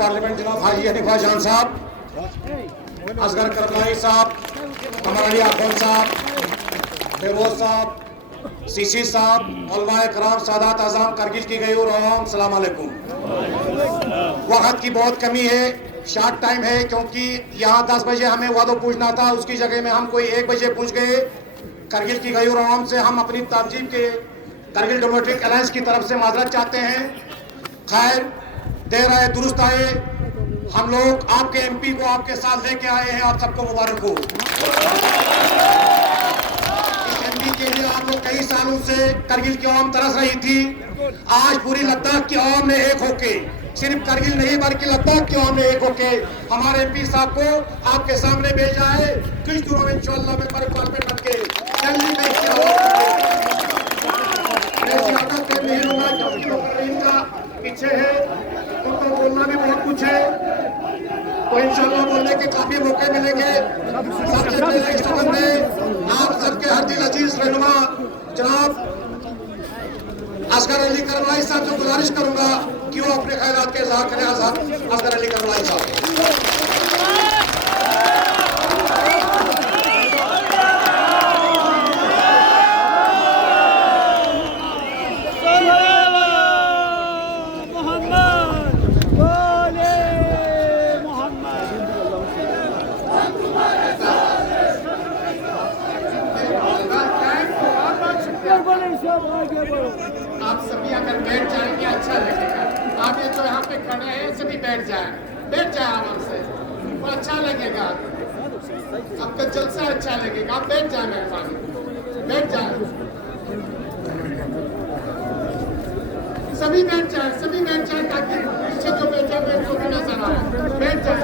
Parliament जनाब हाजी Hanifa जान साहब, असगर करमलाई साहब, कमर अली आखोन साहब, फिरोज साहब, सीसी साहब, उलमाए कराम, सादात आज़ाम, करगिल की गई और आवाम, सलाम अलैकुम। वक्त की बहुत कमी है, शॉर्ट टाइम है, क्योंकि यहाँ 10 बजे हमें वादो पूछना था, उसकी जगह में हम कोई 1 बजे पूछ गए। करगिल की गई और आवाम से हम अपनी तरजीब के करगिल डेमोक्रेटिक अलायंस की तरफ से माजरत चाहते हैं। खैर देर आए दुरुस्त आए, हम लोग आपके एमपी को आपके साथ लेके आए हैं, आप सबको मुबारक हो। इस एमपी के लिए आप लोग कई सालों से करगिल की आवाम तरस रही थी। आज पूरी लद्दाख की आवाम ने एक होके, सिर्फ करगिल नहीं बल्कि लद्दाख की आवाम ने एक होके हमारे एमपी साहब को आपके सामने भेजा है। कुछ दिनों में इंशाअल्लाह में बड़े कॉर्पोरेट बन के जल्दी में पीछे है, उनको बोलना भी बहुत कुछ है, तो इंशाअल्लाह बोलने के काफी मौके मिलेंगे। सबसे पहले इस बंदे आप सबके हर दिल अजीज रहनुमा जनाब असगर अली करमलाई साहब से गुजारिश करूंगा कि वो अपने ख्यालात के इज़हार करें। असगर अली करमलाई साहब। आप सभी अगर बैठ जाएंगे अच्छा लगेगा। आप ये जो यहाँ पे खड़े हैं सभी बैठ जाए आराम से, वो अच्छा लगेगा, आपका जलसा अच्छा लगेगा। आप बैठ जाए, मेहरबानी बैठ जाए, सभी बैठ जाए ताकि पीछे जो बैठे हुए उनको भी नजर आए। बैठ जाए,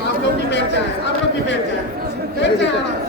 आप लोग भी बैठ जाए, आप लोग भी बैठ जाए आराम से।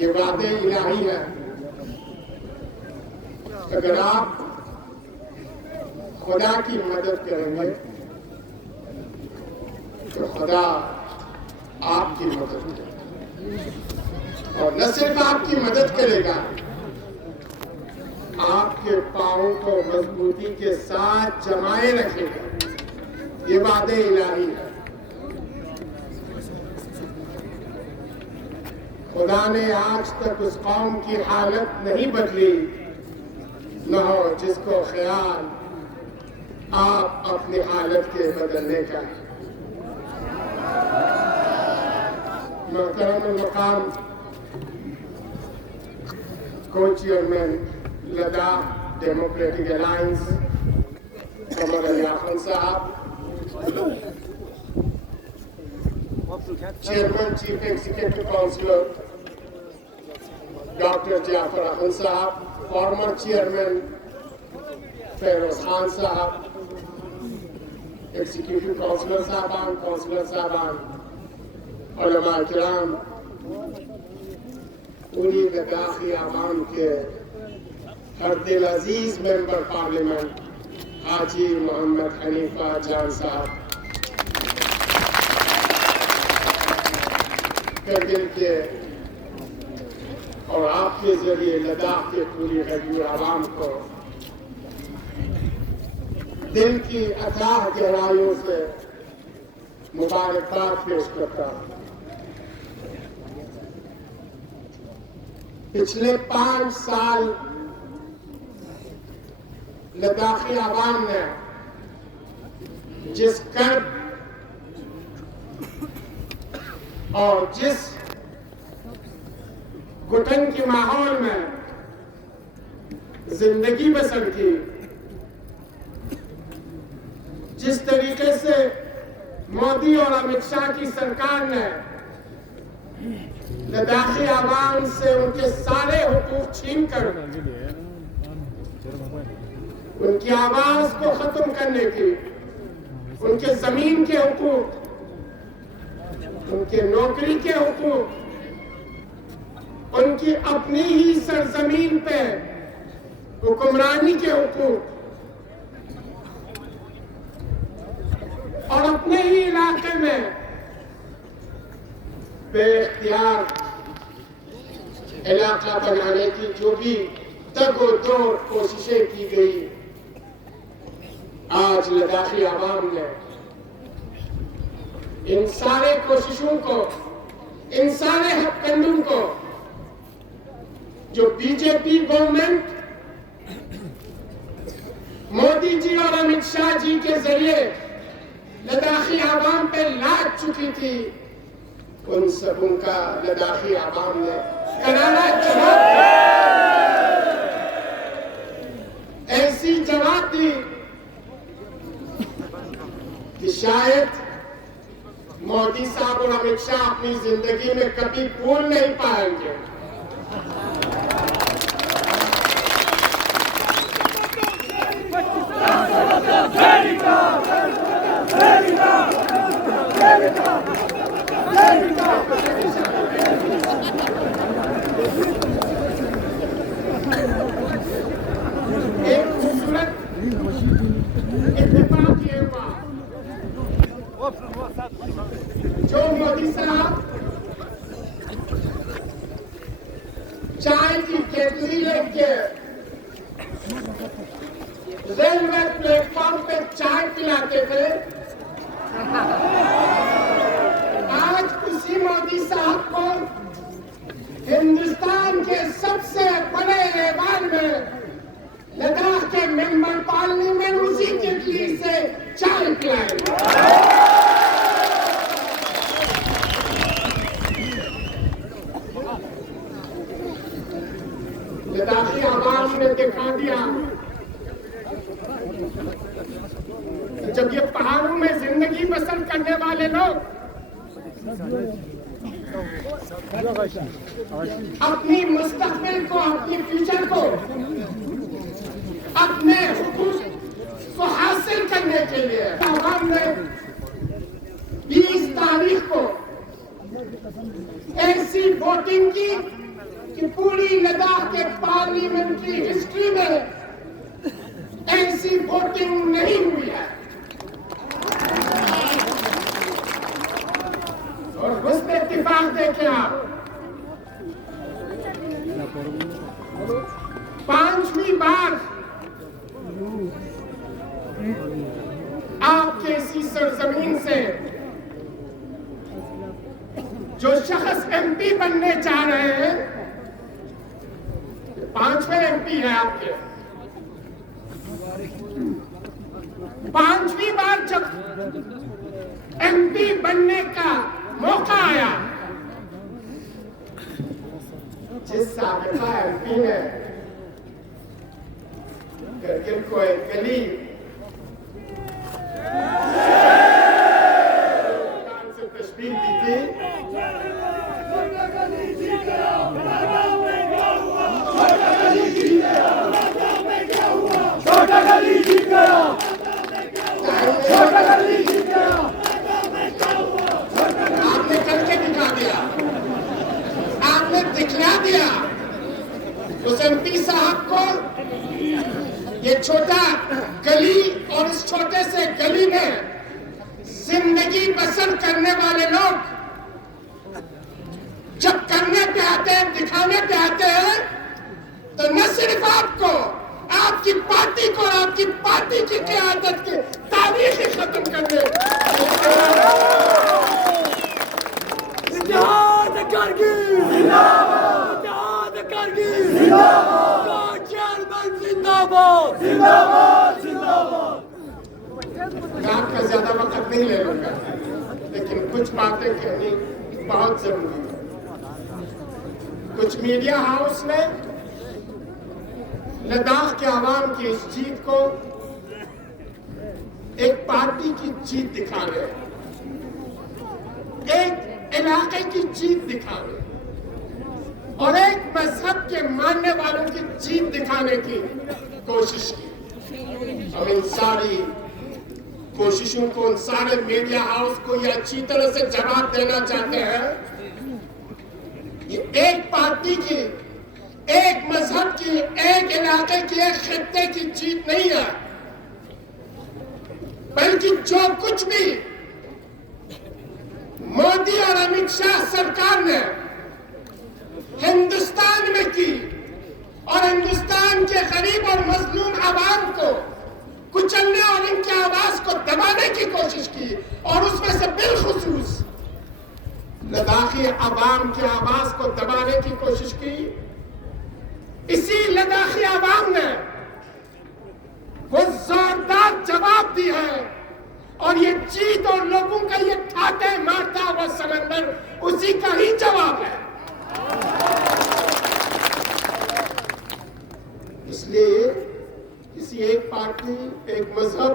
ये वादे इलाही है, अगर आप खुदा की मदद करेंगे तो खुदा आपकी मदद करेगा, और न सिर्फ आपकी मदद करेगा, आपके पांवों को मजबूती के साथ जमाए रखेगा। ये वादे इलाही है। खुदा ने आज तक उस कौम की हालत नहीं बदली, न हो जिसको ख्याल आप अपनी हालत के बदलने का है। मोहतरम मकाम co-chairman Ladakh democratic alliance Qamar Ali Akhon sahab, chairman chief executive councillor doctor Jafar Ahmad sahab, former chairman Firoz Khan साहब, एग्जीक्यूटिव काउंसिलर साहबान, उलमा किराम, पूरी लद्दाखी आवाम के हर दिल अजीज मेंबर पार्लियामेंट हाजी मोहम्मद हनीफा जान साहब, करगिल के और आपके जरिए लद्दाख के पूरी गरीब आवाम को दिल की अथाह गहराइयों से मुबारकबाद पेश करता हूं। पिछले 5 साल लद्दाखी आवाम ने जिस कर्ब और जिस घुटन के माहौल में जिंदगी बसर की, जिस तरीके से मोदी और अमित शाह की सरकार ने लद्दाखी आवाम से उनके सारे हुकूक छीन कर उनकी आवाज को खत्म करने की, उनके जमीन के हुकूक, उनके नौकरी के हुकूक, उनकी अपनी ही सरजमीन पे हुक्मरानी के हुकूक और अपने ही इलाके में बेख्तियार इलाका बनाने की जो भी तगोतोड़ कोशिशें की गई, आज लद्दाखी आवाम ने इन सारे कोशिशों को, इन सारे हथकंडों को जो बीजेपी गवर्नमेंट मोदी जी और अमित शाह जी के जरिए लद्दाखी आवाम पे लाद चुकी थी, उन सबों का लद्दाखी आवाम ने करारा जवाब ऐसी जवाब दी कि शायद मोदी साहब और अमित शाह अपनी जिंदगी में कभी भूल नहीं पाएंगे। एक खूबसूरत इत्तेफाक ये हुआ, जो मोदी साहब चाय की केतली लेके रेलवे प्लेटफॉर्म पे चाय पिलाते थे, आज उसी मोदी साहब को हिंदुस्तान के सबसे बड़े ऐवान में लद्दाख के मेंबर पार्लियामेंट उसी केतली से चाय पिलाएंगे। लद्दाखी आवाम ने दिखा दिया, जब ये पहाड़ों में जिंदगी बसर करने वाले लोग अपनी मुस्तकबिल को, अपनी फ्यूचर को, अपने हुकूक को हासिल करने के लिए आवाम ने 20 तारीख को ऐसी वोटिंग की कि पूरी लद्दाख के पार्लियामेंट्री हिस्ट्री में ऐसी वोटिंग नहीं हुई है। और हुस्न इत्तेफाक देखें आप, 5वीं बार आपके इसी सरजमीन से जो शख्स एमपी बनने जा रहे हैं, 5वें एमपी है आपके, 5वीं बार जब एमपी बनने का मौका आया, जिस साबिका एमपी ने करगिल को एक गली से तशबीह दी थी, आपने करके दिखा दिया, आपने दिखला दिया उस एमपी साहब को। ये छोटा गली और इस छोटे से गली में जिंदगी बसर करने वाले लोग जब करने पे आते हैं, दिखाने पे आते हैं, तो न सिर्फ आपको, आपकी पार्टी को, आपकी पार्टी की क़यादत की तारीख ही खत्म कर दे। इत्तेहाद करगिल जिंदाबाद, इत्तेहाद करगिल जिंदाबाद, चेयरमैन जिंदाबाद, जिंदाबाद जिंदाबाद। आपका ज्यादा वक्त नहीं ले लूंगा, लेकिन कुछ बातें कहनी बहुत जरूरी है। कुछ मीडिया हाउस ने लद्दाख के आवाम की इस जीत को एक पार्टी की जीत दिखा रहे, एक इलाके की जीत दिखा रहे और एक मजहब के मानने वालों की जीत दिखाने की कोशिश की। हम इन सारी कोशिशों को, उन सारे मीडिया हाउस को ये अच्छी तरह से जवाब देना चाहते हैं। ये एक पार्टी की, एक मजहब की, एक इलाके की, एक खित्ते की जीत नहीं है, बल्कि जो कुछ भी मोदी और अमित शाह सरकार ने हिंदुस्तान में की और हिंदुस्तान के गरीब और मजलूम आवाम को कुचलने और इनकी आवाज को दबाने की कोशिश की, और उसमें से बिलखुसूस लद्दाखी आवाम की आवाज को दबाने की कोशिश की। इसी लद्दाखी आवाम ने वो जोरदार जवाब दिया है, और ये जीत और लोगों का ये ठाटे मारता हुआ समंदर उसी का ही जवाब है। इसलिए किसी एक पार्टी, एक मजहब,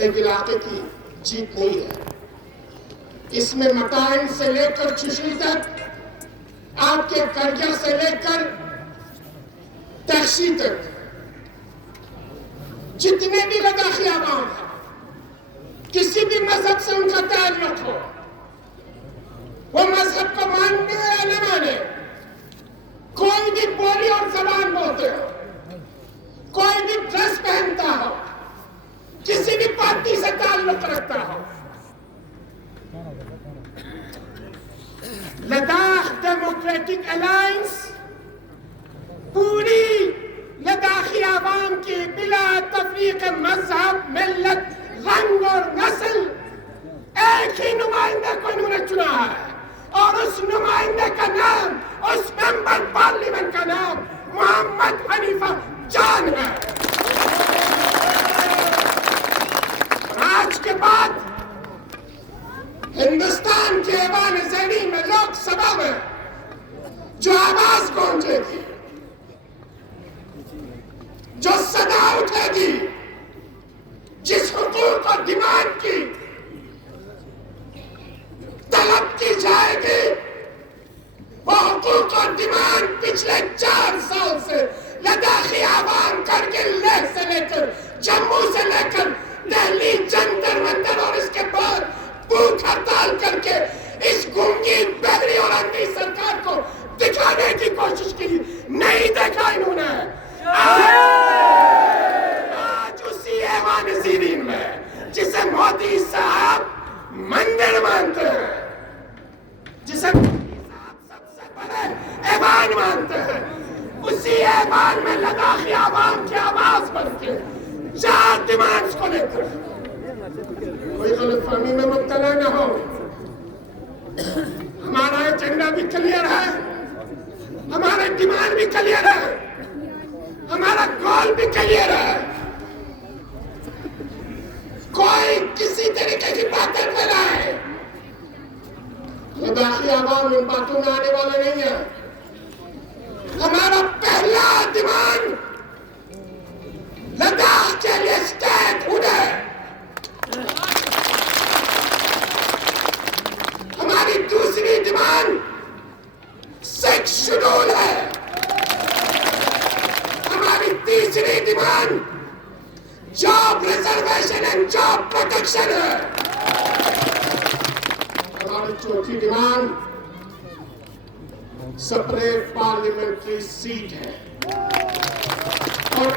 एक इलाके की जीत नहीं है। इसमें मकान से लेकर चुशली तक, आपके करगिया से लेकर तख्शी तक, जितने भी लद्दाखी आवाम है, किसी भी मजहब से उनका ताल्लुक हो, वो मजहब को मानने या न माने, कोई भी बोली और जबान बोलते हो, कोई भी ड्रेस पहनता हो, किसी भी पार्टी से ताल्लुक रखता हो, लद्दाख डेमोक्रेटिक अलायंस पूरी लद्दाखी आवाम की बिला तफरीक मजहब, मिल्लत, रंग और नस्ल एक ही नुमाइंदे को इन्होंने चुना है, और उस नुमाइंदे का नाम, उस मेंबर पार्लियामेंट का नाम मोहम्मद हनीफा जान है। आज के बाद हिंदुस्तान के ऐवान ज़ेनी में, लोकसभा में जो आवाज गूंजेगी, जो सदा उठेगी, जिस हुकूक और डिमांड की तलब की जाएगी, वो हुकूक और डिमांड पिछले 4 साल से लद्दाखी आवाम करगिल लेह से लेकर, जम्मू से लेकर दिल्ली जंतर मंतर और इसके बाद भूख हड़ताल करके इस गूंगी, बहरी और अंधी सरकार को दिखाने की कोशिश की, नहीं देखा इन्होंने। आज उसी ऐवान ज़ीरीन में, जिसे मोदी साहब मंदिर मानते हैं, जिसे सबसे बड़े ऐवान मानते हैं, उसी ऐवान में लद्दाखी आवाम की आवाज बनके 4 डिमांड्स को लेकर कोई गलतफहमी में मुब्तला न हो। हमारा एजेंडा भी क्लियर है, हमारा डिमांड भी क्लियर है, हमारा गोल भी क्लियर है। कोई किसी तरीके की बातें फैलाए, लद्दाखी आवाम इन बातों में आने वाले नहीं है। हमारा पहला डिमांड लद्दाख के लिए स्टेटहुड है। हमारी दूसरी डिमांड 6 शेड्यूल है। हमारी तीसरी demand job reservation and job protection है। हमारी चौथी डिमांड सेपरेट पार्लियामेंट्री सीट है। और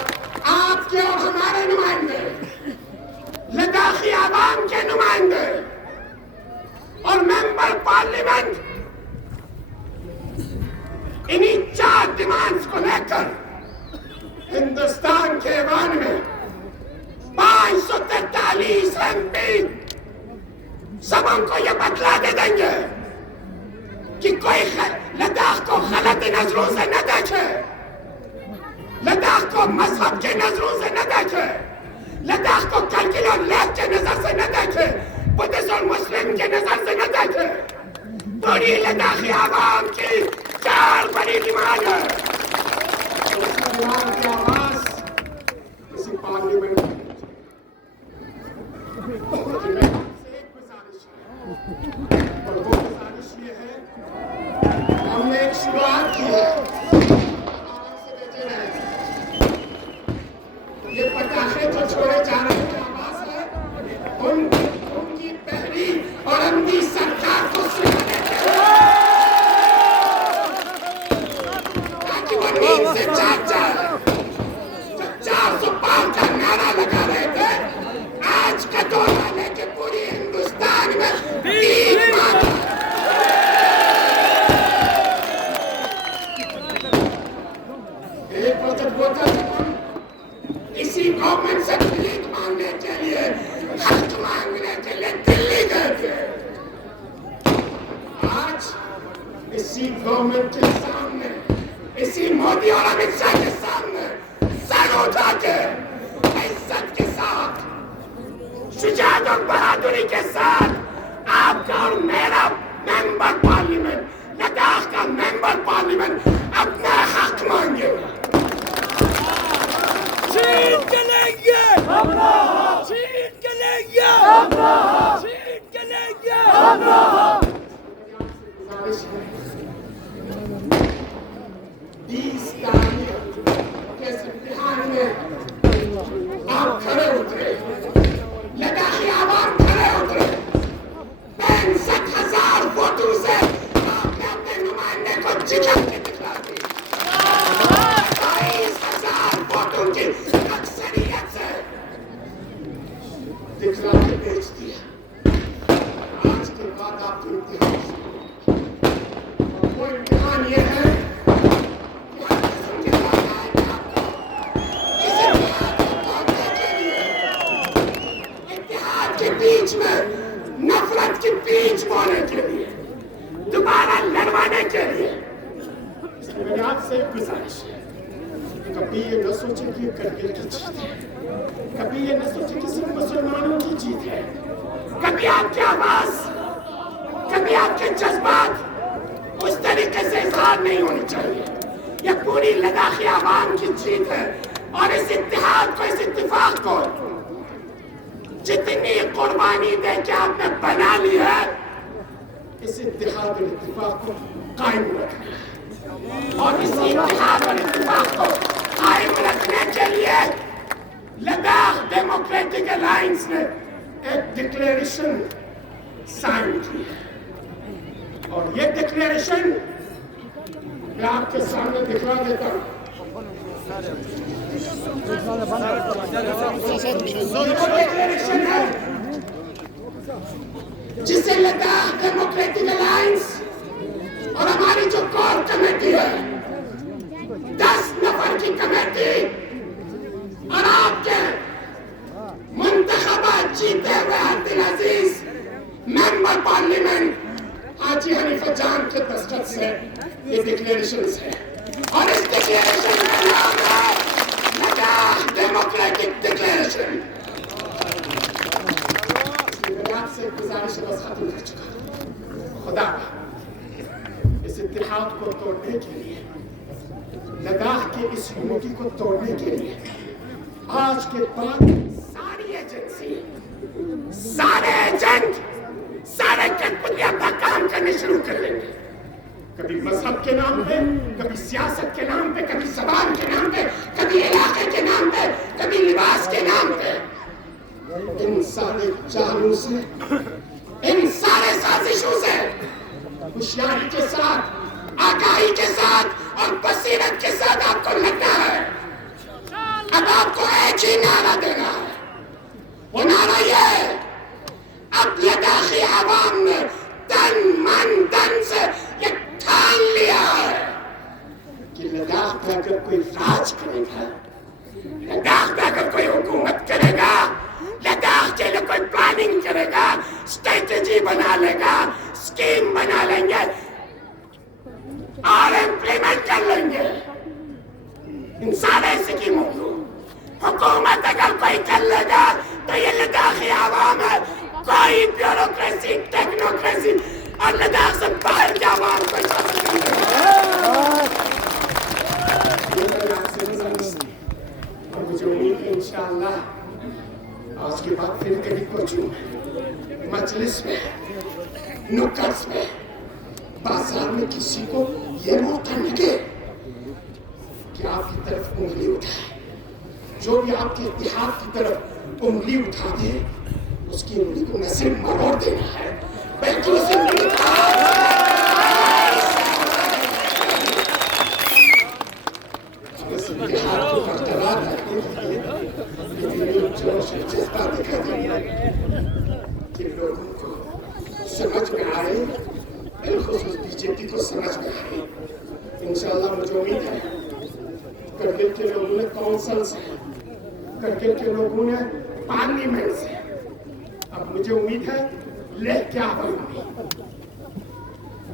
आपके और हमारे नुमाइंदे, लद्दाखी आवाम के नुमाइंदे और मेंबर पार्लियामेंट इन्हीं 4 डिमांड्स को लेकर हिंदुस्तान के ऐवान में 543 MP सब हमको ये बतला दे देंगे कि कोई लद्दाख को गलत नजरों से न देखे, लद्दाख को मजहब के नजरों से न देखे, लद्दाख को करगिल और लेह के नजर से न देखे, बुद्धिस्ट और मुस्लिम के नजर से न देखे। पूरी लद्दाखी आवाम की 4 बड़ी डिमांड है। डिमांड की आवाज इसी पार्लियामेंट में एक गुजारिश है, और वो गुजारिश ये है, हमने एक शुरुआत की है। जो छोड़े जा रहे हैं आवाज है उनकी पहली और अंधी सरकार को सुनाने ताकि वो नींद से जाग जाए। जो 400 पार का नारा लगा रहे थे, आज का दौर आने के पूरी हिंदुस्तान में इसी गवर्नमेंट से भीख मांगने के लिए, हक मांगने के लिए दिल्ली गए थे। आज इसी गवर्नमेंट के सामने, इसी मोदी और अमित शाह के सामने सर उठा के इज्जत के साथ, शुजाअत और बहादुरी के साथ आपका और मेरा मेंबर पार्लियामेंट, लद्दाख का मेंबर पार्लियामेंट अपना हक मांगेगा। छीन के लेंगे अपना हक, छीन के लेंगे अपना हक, छीन के लेंगे अपना हक। 20 तारीख के इम्तिहान में आप खड़े उतरे, लद्दाखी आवाम खड़े उतरे, 65,000 वोटों से आपने अपने नुमाइंदे को जिता के दिखला दी। 22,000 वोटों की अक्सरियत से दिखला के बेच दिया। आज के बाद आपके इम्तिहान, वो इम्तिहान ये है कि हर किस्म के बाद आएगा इस इम्तिहान को तोड़ने के लिए, इत्तेहाद के बीच में नफरत की बीज बोने के लिए, दोबारा लड़वाने के लिए। इसलिए मेरी आपसे एक गुजारिश है, कभी ये न सोचे कि करगिल की जीत है, कभी ये न सोचे कि सिर्फ मुसलमानों की जीत है। कभी आपकी आवाज, कभी आपके जज्बात उस तरीके से इजहार नहीं होनी चाहिए। यह पूरी लद्दाखी आवाम की जीत है और इस इत्तेहाद को, इस इत्तेफाक को जितनी कुर्बानी दे के आपने बना ली है, इस इत्तेहाद और इत्तेफाक को कायम रखना है। और इसी इत्तेहाद और इत्तेफाक को कायम रखने के लिए लद्दाख डेमोक्रेटिक अलायंस ने एक डिक्लेरेशन साइन की है और ये डिक्लेरेशन मैं आपके सामने दिखला देता हूँ। डिक्लेरेशन है जिसे लद्दाख डेमोक्रेटिक अलायंस और हमारी जो कोर कमेटी है, 10 नफर की कमेटी और आपके मुंतखबा जीते हुए अब्दुल अजीज मेंबर पार्लियामेंट हाजी हनीफा जान के दस्तखत से ये डिक्लेरेशन है और इस डिक्लेरेशन का नाम है लद्दाख डेमोक्रेटिक डिक्लेरेशन। आपसे गुजारिश बस खत्म कर चुका। खुदा इस इत्तेहाद को तोड़ने के लिए, लद्दाख के इस यूनिटी को तोड़ने के लिए आज के बाद सारी एजेंसी, सारे एजेंट, सारे कठपुतलियां अपना काम करने शुरू कर देंगे। कभी मजहब के नाम पे, कभी सियासत के नाम पे, कभी जबान के नाम पे, कभी इलाके के नाम पे, कभी लिबास के नाम पे। इन सारे चालों से, इन सारे साजिशों से होशियारी के साथ, आगाही के साथ और बसीरत के साथ आपको लगना है। अब आपको एक ही नारा देना है, वो नारा ये है, अब लद्दाखी आवाम ने तन मन धन से ये ठान लिया है कि लद्दाख पे अगर कोई राज करेगा, लद्दाख पे अगर कोई हुकूमत करेगा, लद्दाख के लिए कोई प्लानिंग करेगा, स्ट्रेटेजी बना लेगा, स्कीम बना लेंगे और इम्प्लीमेंट कर लेंगे इन सारे स्कीमों को। हुकूमत अगर कोई कर लेगा तो ये लद्दाखी आवाम है, कोई ब्यूरोक्रेसी, टेक्नोक्रेसी और लद्दाख से बाहर के आवाम को और मुझे उम्मीद है इंशाअल्लाह आज के बाद फिर कभी कुछ मजलिस में, नुक्कड़ में, बाजार में किसी को ये मौका मिले कि आपकी तरफ उंगली उठाए, जो भी आपके इत्तेहाद की तरफ उंगली उठा दे, उसकी उंगली को न सिर्फ मरोड़ देना है, बल्कि उसे इत्तेहाद को बरकरार रखने के लिए जोश और जज्बा दिखा देना। जिन लोगों को समझ में आए, बिलखुसूस बीजेपी को समझ में आए, इंशाअल्लाह मुझे उम्मीद है करगिल के लोगों ने काउंसिल से, करगिल के लोगों ने पार्लियामेंट से, अब मुझे उम्मीद है लेके आवामी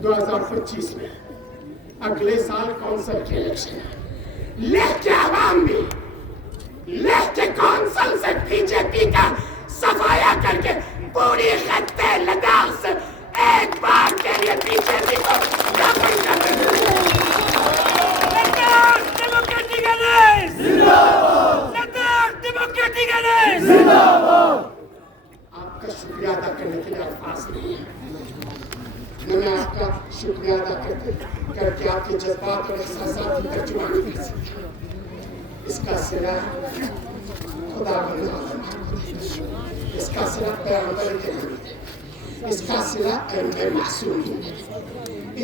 2025 में अगले साल काउंसिल के इलेक्शन है, लेके आवामी, लेके काउंसिल से बीजेपी का सफाया करके पूरी खत्ते लद्दाख से एक बार के लिए बीजेपी को दफन कर देंगे। आपका शुक्रिया अदा करने के लिए अल्फाज नहीं है। मैं आपका शुक्रिया अदा करके आपके जज्बात और एहसासात की तर्जुमानी कर सकता हूँ। इसका सिला खुदा बंदा, इसका सिला पैगंबर के नबी, इसका सिला अहमद मासूम,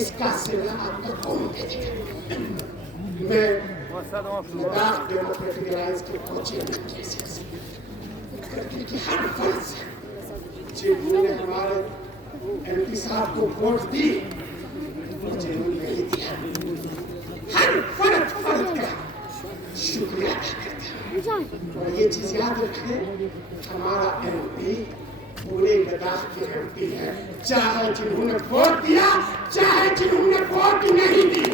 इसका सिला आपका कौम के देगा। मैं लद्दाख डेमोक्रेटिक अलायंस के चेयरमैन की हैसियत से करगिल की हर फर्ज जिन्होंने हमारे एमपी साहब को वोट दी, मुझे नहीं दिया, हर फर्द का शुक्रिया अदा करता हूं। और ये चीज याद रखें, हमारा एमपी पूरे लद्दाख के एमपी है, चाहे जिन्होंने वोट दिया, चाहे जिन्होंने वोट नहीं दी।